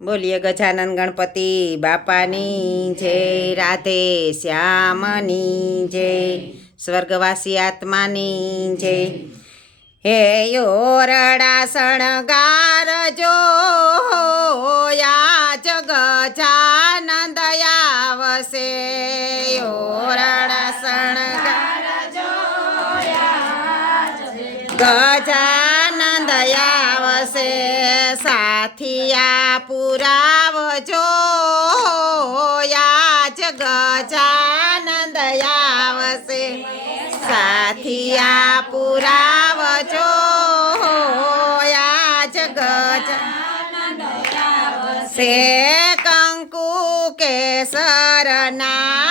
બોલીએ, ગજાનન ગણપતિ બાપાની જય, રાધે શ્યામની જય, સ્વર્ગવાસી આત્માની જય. હે યોરડા શણગાર જો યાજ ગજાનંદ આવશે યોરડા શણગાર ગજાનંદ પુરાવજો યાજ ગજાનંદ આવશે સાથિયા પુરાવજો યાજ ગજાનંદ આવશે કંકુ કેસરના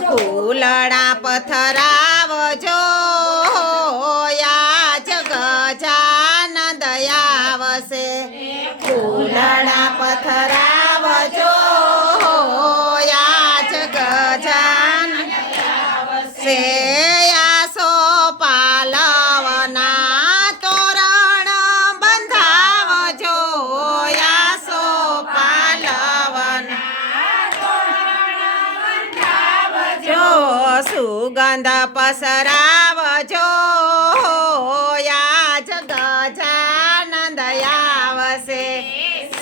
ફૂલડા પથરાવજો યાજ ગજાનંદ આવશે. ફૂલડા પથરાવજો સુગંધ પસરાવજો યાજ ગજાનંદ આવશે.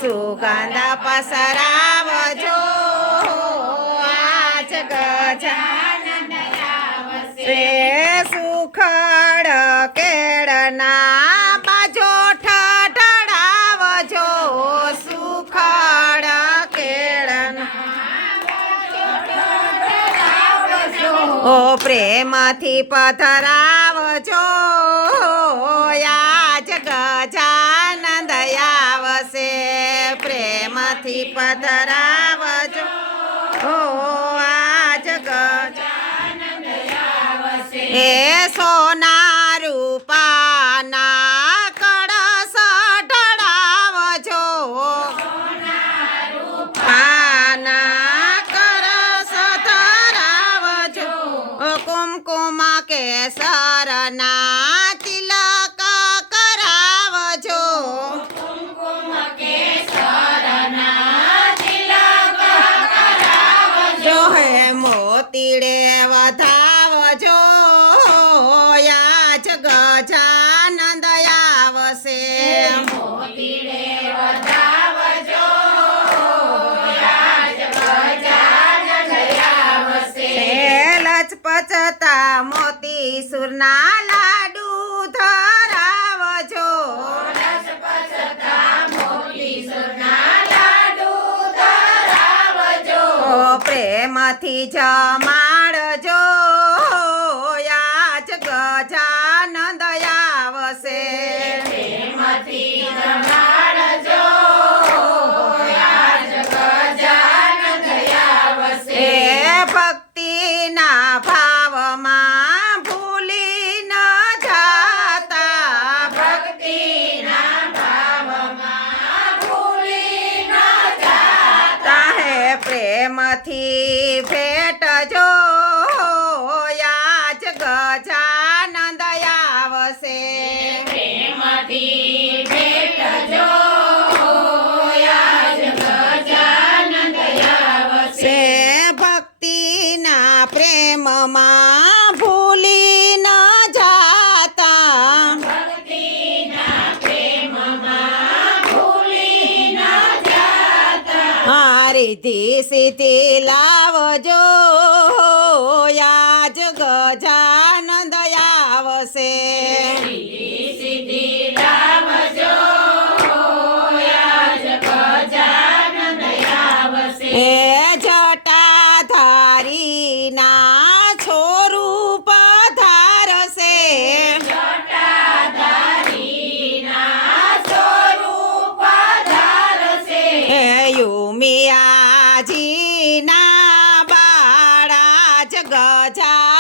સુગંધ પસરાવજો આજ ગજાનંદ આવશે. સુખડ ઓ પ્રેમથી પથરાવજો. યાજ ગજાનંદ આવશે. પ્રેમથી પથરાવજો. ઓ આજ ગજાનંદ હે સોના કેસરના તિલક કરાવજો. જો હે મોતીડે વધાવજો. યાજ ગજાનંદ આવશે. મોતી લાડુ ધરાવજો. છો પ્રેમથી જમાડજો. યાજ ગજાનંદ આવશે. હે પ્રેમથી ભેટજો હારીથી સીધી લાવજો યાજ બાળા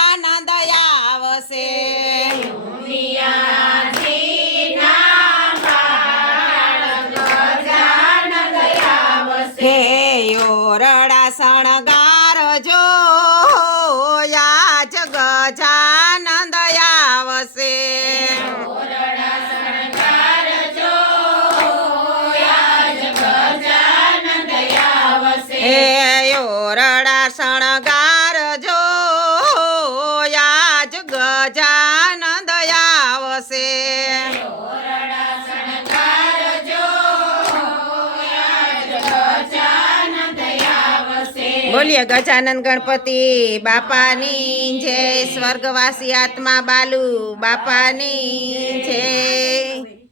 બોલીએ ગજાનંદ ગણપતિ બાપાની જય. સ્વર્ગવાસી આત્મા બાલુ બાપાની જય.